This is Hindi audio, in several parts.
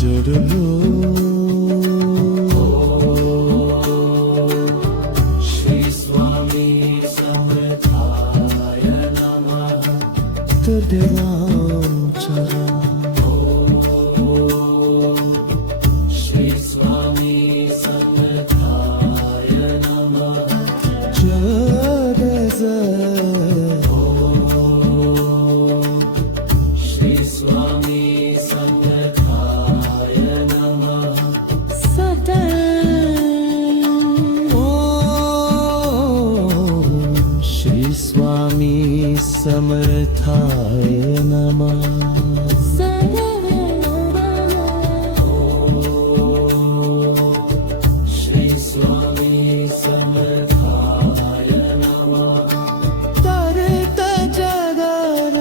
जडलो श्री स्वामी समर्थाय नमः तर देवाच्या श्री स्वामी समर्थाय नमः जगज श्री स्वामी समर्थाय नमः सदा श्री स्वामी समर्थाय नमः श्री स्वामी समर्थाय नमः तरत जगर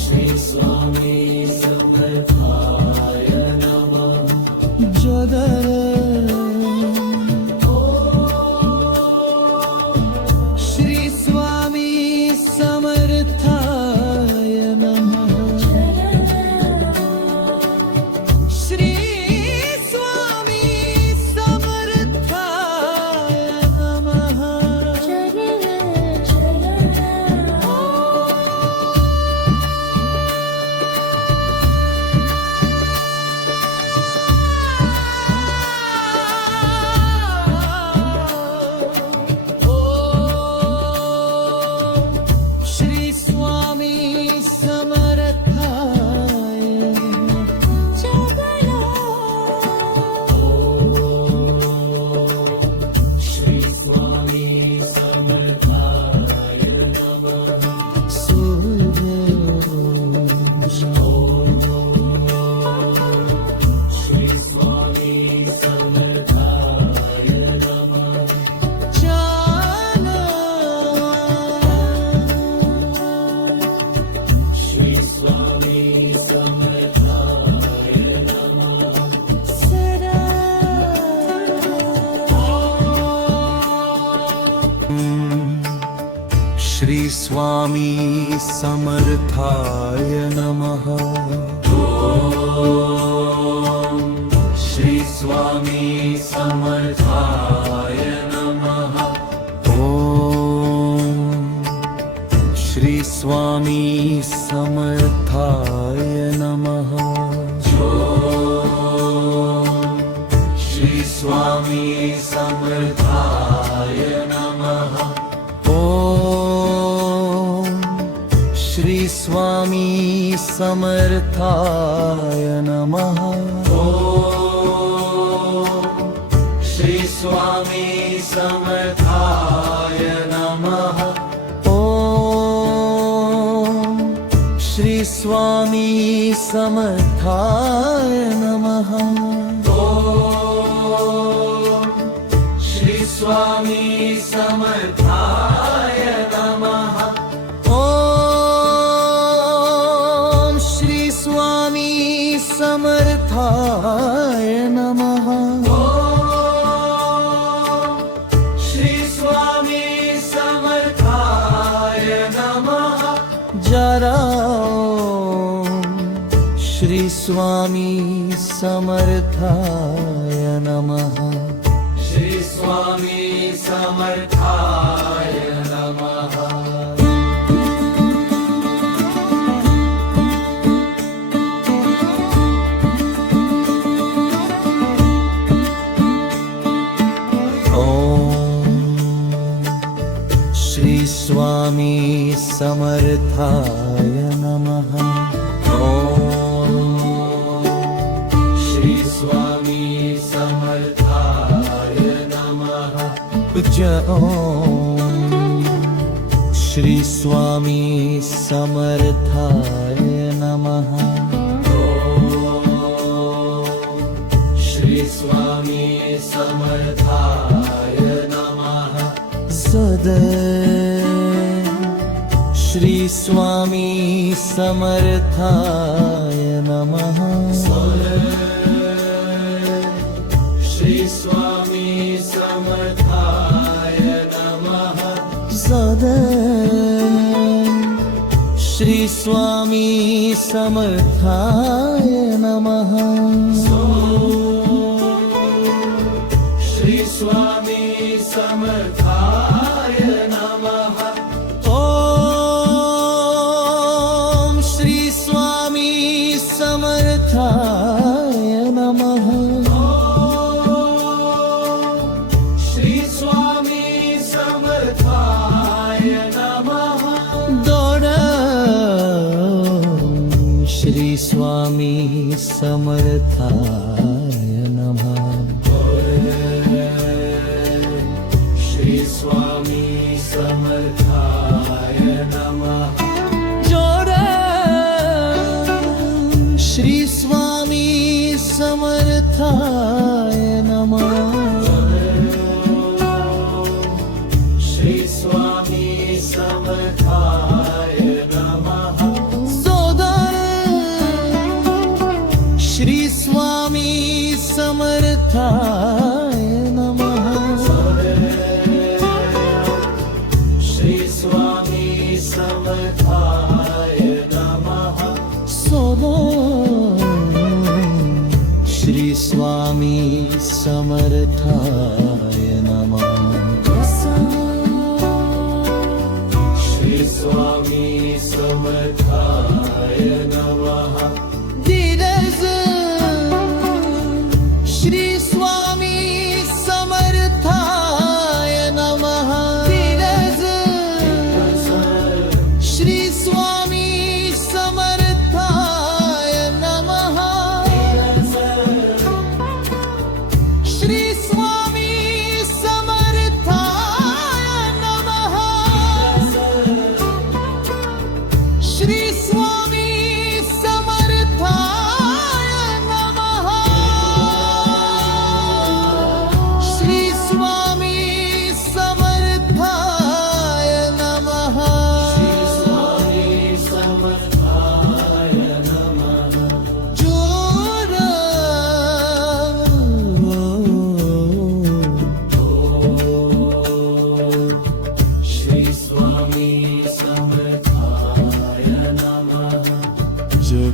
श्री स्वामी समर्थाय नमः जगर श्री स्वामी समर्थाय नमः श्री स्वामी समर्थाय नमः श्री स्वामी समर्थाय श्री स्वामी समर्थाय नमः श्री स्वामी समर्थाय नमः श्री स्वामी समर्थाय नमः श्री स्वामी समर्थाय नमः श्री स्वामी समर्थाय नमः श्री स्वामी समर्थाय नमः श्री स्वामी समर्थाय नमः श्री स्वामी समर्थाय नमः श्री स्वामी समर्थाय नमः श्री स्वामी समर्थाय नमः श्री स्वामी समर्थाय नमः श्री स्वामी समर्थाय नमः श्री स्वामी समर्थाय नमः जरा श्री स्वामी समर्थाय नमः श्री स्वामी समर्थाय नमः श्री स्वामी समर्थाय नमः श्री स्वामी समर्थाय नमः श्री स्वामी समर्थाय नमः श्री स्वामी समर्थाय नमः श्री स्वामी समर्थाय नमः श्री स्वामी समर्थाय नमः श्री स्वामी समर्थाय नमः श्री स्वामी समर्थाय नमः ॐ श्री स्वामी समर्थाय नमः श्री स्वामी समर्थाय नमः दोड श्री स्वामी समर्थाय नमः श्री स्वामी समर्थाय नमः जोड श्री स्वामी समर्थाय नमः श्री स्वामी समर्थाय नमः सोदर श्री स्वामी समर्थाय नमः श्री स्वामी समर्थाय नमः सोदर श्री स्वामी समर्थाय नमः श्री स्वामी समर्थाय नमः धीरज श्री स्वामी समर्थाय नमः धीरज श्री स्वामी समर्थाय नमः श्री स्वामी समर्थाय नमः श्री स्वामी समर्थाय नमः श्री स्वामी समर्थाय नमः स्वामी समर्थाय नमः जोर श्री स्वामी समर्थाय नमः श्री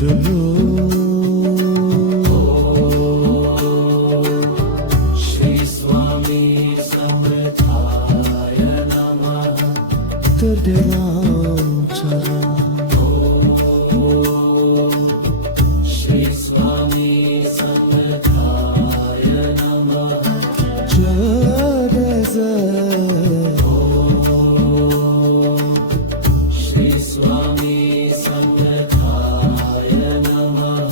स्वामी समर्थाय नमः श्री स्वामी समर्थाय नमः श्री स्वामी समर्थाय नमः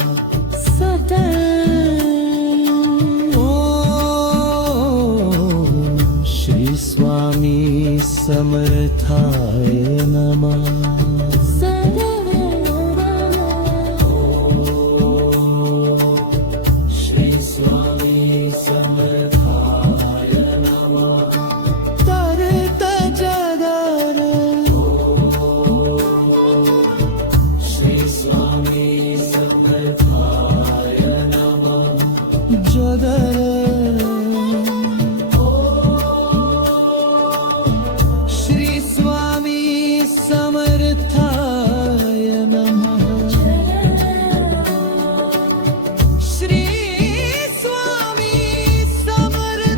श्री स्वामी समर्थाय नमः श्री स्वामी समर्थाय नमः श्री स्वामी समर्थाय नमः श्री स्वामी समर्थाय नमः श्री स्वामी समर्थाय नमः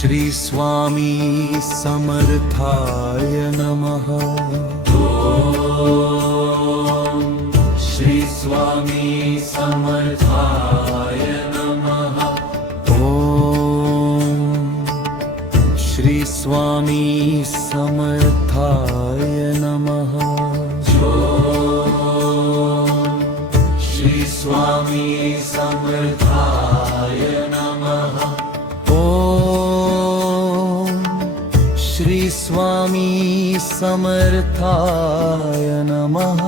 श्री स्वामी समर्थाय नमः। श्री स्वामी समर्थाय नमः। ॐ श्री स्वामी समर्थाय नमः। श्री स्वामी समर्थाय नमः। ॐ श्री स्वामी समर्थाय नमः।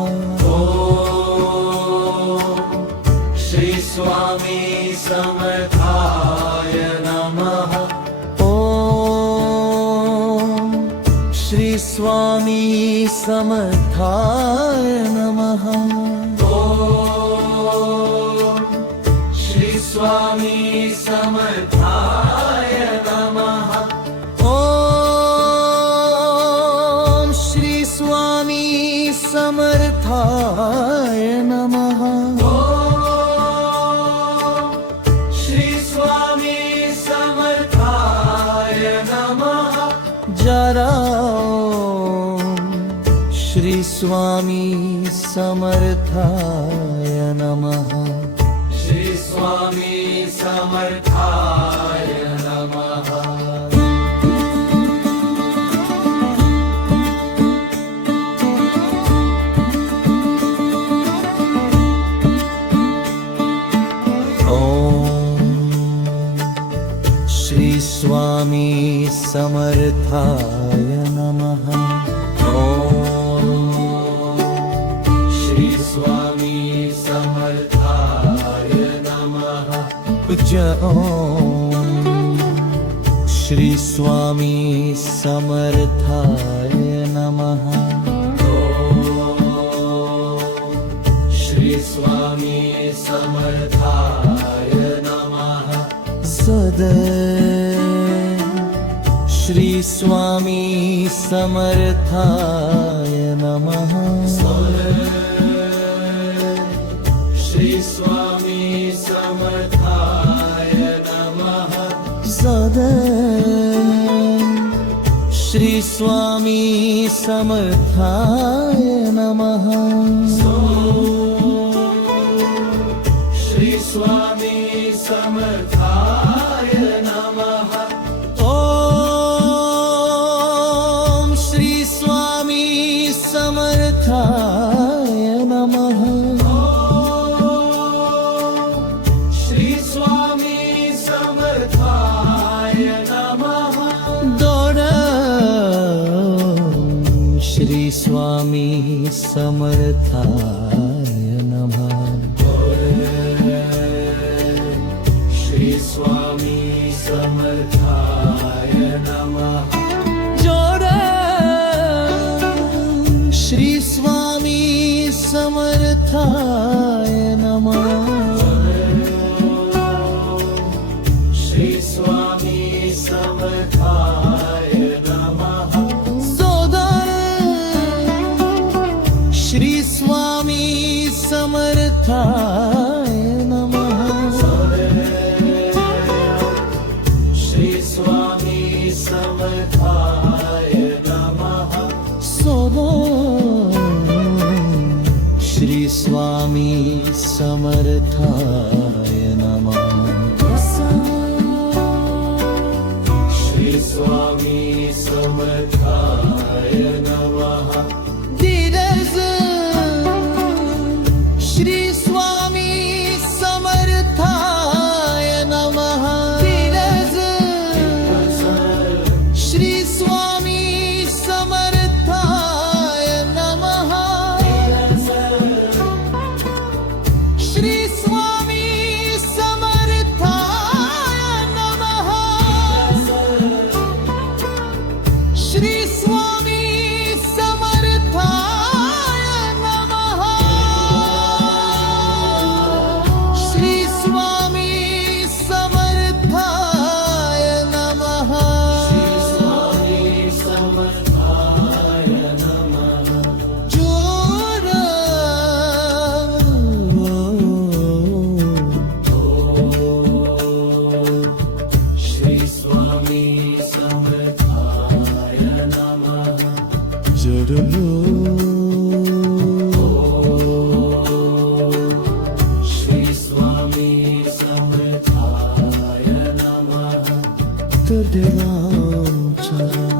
श्री स्वामी समर्थाय नमः। ॐ श्री स्वामी समर्थाय नमः। श्री स्वामी समर्थाय नमः। ॐ श्री स्वामी समर्थाय नमः। श्री स्वामी समर्थाय नमः। जरा श्री स्वामी समर्थाय नमः। श्री स्वामी समर्थाय नमः। श्री स्वामी समर्थाय नमः। श्री स्वामी समर्थाय नमः। श्री स्वामी समर्थाय नमः। श्री स्वामी समर्थाय नमः। श्री स्वामी समर्थाय नमः। श्री स्वामी समर्थाय नमः। श्री स्वामी समर्थाय नमः। श्री स्वामी समर्थाय नमः। ॐ श्री स्वामी समर्थाय नमः। श्री स्वामी समर्थाय नमः। श्री स्वामी समर्थाय नमः। श्री स्वामी समर्थाय नमः। श्री स्वामी समर्थाय नमः। श्री स्वामी समर्थाय नमः। श्री स्वामी समर्थाय नमः। श्री स्वामी समर्थाय नमः। श्री स्वामी समर्थाय नमः। श्री स्वामी समर्थाय नमः। श्री स्वामी समर्थाय नमः। श्री स्वामी समर्थाय नमः। श्री स्वामी समर्थाय नमः। श्री स्वामी समर्थाय नमः जडलो श्री स्वामी समर्थाय नमः तर देवाचा